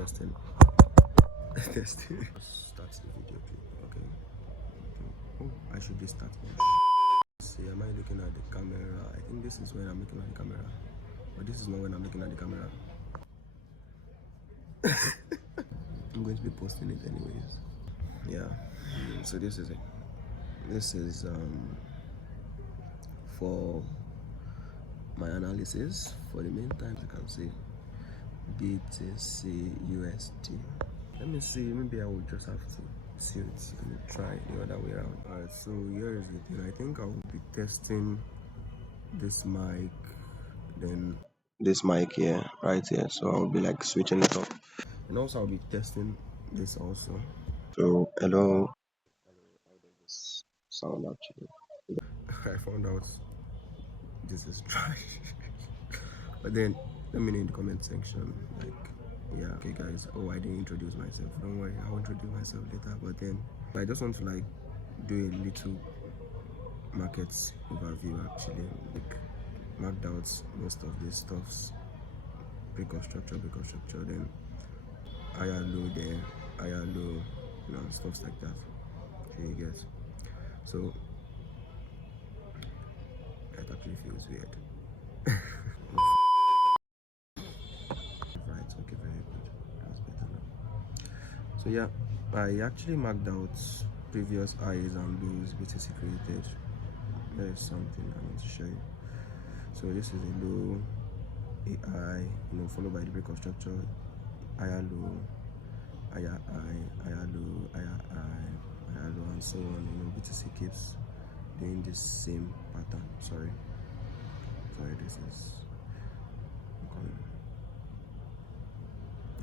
Testing. Testing. Start the video clip. Okay. Oh, I should be starting. See, am I looking at the camera? I think this is when I'm looking at the camera. But this is not when I'm looking at the camera. I'm going to be posting it anyways. Yeah. So this is it. This is for my analysis. For the meantime, I can say BTC USD. Let me see. Maybe I will just have to see it and try the other way around. Alright, so here is the thing. I think I will be testing this mic, then this mic here, right here. So I'll be like switching it up, and also I'll be testing this also. So hello. How does this sound actually? I found out this is trash. But then let me know in the comment section, like, yeah, okay guys, oh, I didn't introduce myself, don't worry, I'll introduce myself later. But then I just want to like do a little markets overview, actually, like marked out most of these stuffs, break of structure, then higher low there, higher low, you know, stuffs like that. Okay, you get. So that actually feels weird. Right, okay, very good. That's better now. So yeah, I actually marked out previous highs and lows BTC created. There is something I want to show you. So this is a low, a high, you know, followed by the break of structure, higher low, higher high, higher low, higher high, higher low, and so on. You know, BTC keeps doing this same pattern. Sorry, this is coming.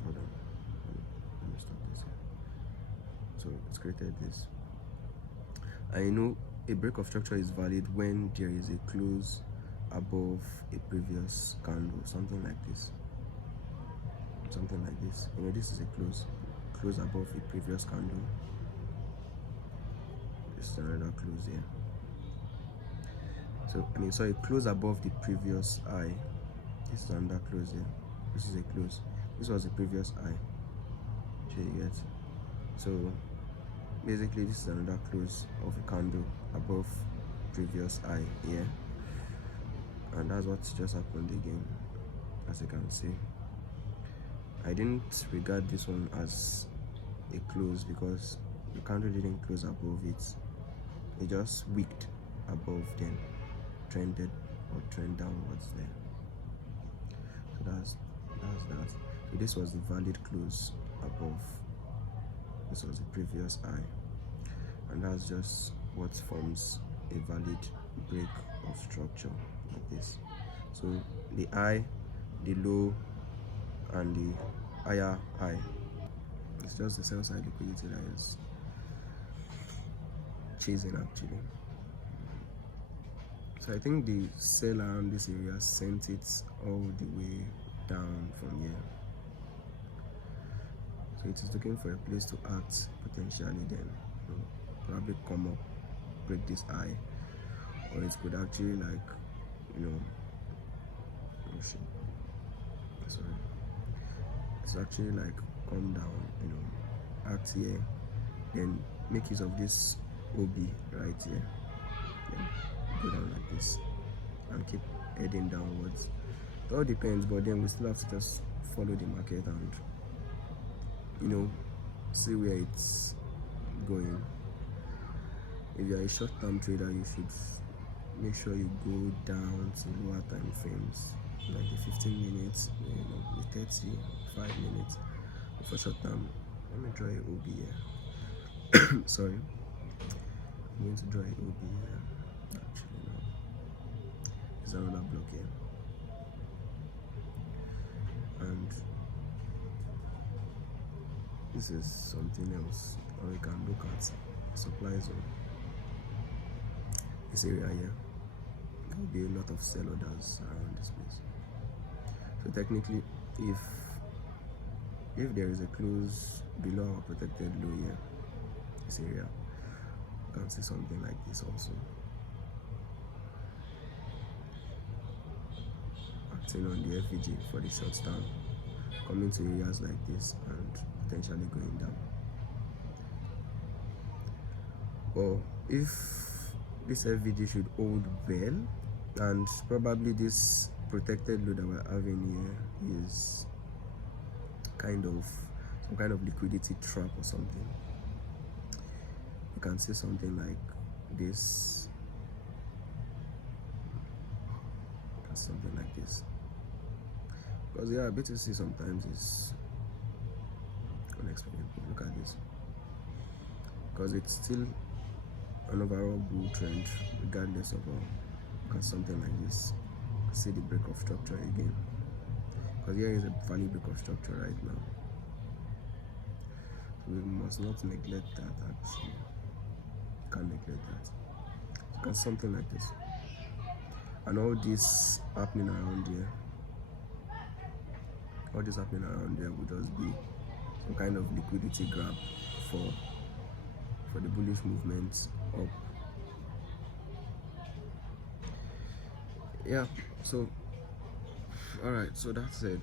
Hold on, let me stop this here. So it's created this. I know a break of structure is valid when there is a close above a previous candle, something like this. You know, this is a close above a previous candle. This is another close here. So I mean, sorry, close above the previous high. This is another close here. This is a close. This was the previous high. Okay, you get. So basically, this is another close of a candle above previous high here, and that's what just happened again. As you can see, I didn't regard this one as a close because the candle didn't close above it. It just wicked above, then trended or trend downwards there. So that's that. So this was the valid close above. This was the previous high, and that's just what forms a valid break of structure like this. So the high, the low, and the higher high, it's just the sell side liquidity that is chasing actually. So I think the sell around this area sent it all the way down from here. So it is looking for a place to act potentially, then, you know, probably come up, break this high, or it could actually, like, you know, oh shit, sorry, it's actually like come down, you know, act here, then make use of this OB right here, then go down like this and keep heading downwards. It all depends, but then we still have to just follow the market and, you know, see where it's going. If you're a short-term trader, you should make sure you go down to lower time frames, like the 15 minutes, you know, the 35 minutes. For short-term, let me draw a OB here. Sorry, I'm going to draw a OB here. Actually, no, there's another block here, and this is something else. Or you can look at supply zone. This area here, there will be a lot of sell orders around this place. So technically, if there is a close below our protected low here, this area, you can see something like this also. Acting on the FVG for the short term coming to areas like this and potentially going down. Well, if this FVD should hold well, and probably this protected load that we're having here is kind of some kind of liquidity trap or something. You can see something like this, something like this, because yeah, BTC sometimes is unexplainable. Look at this, because it's still an overall bull trend regardless of all. Look at something like this. See the break of structure again, because here is a value break of structure right now, so we must not neglect that. Actually, can't neglect that. Look at something like this, and all this happening around here, all this happening around here would just be some kind of liquidity grab for the bullish movements up. Yeah, so all right, so that's it.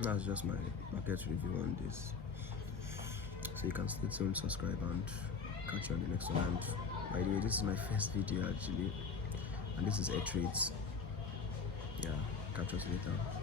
That's just my market review on this, so you can stay tuned, subscribe, and catch you on the next one. And by the way, this is my first video actually, and this is Air Trades. Yeah, catch us later.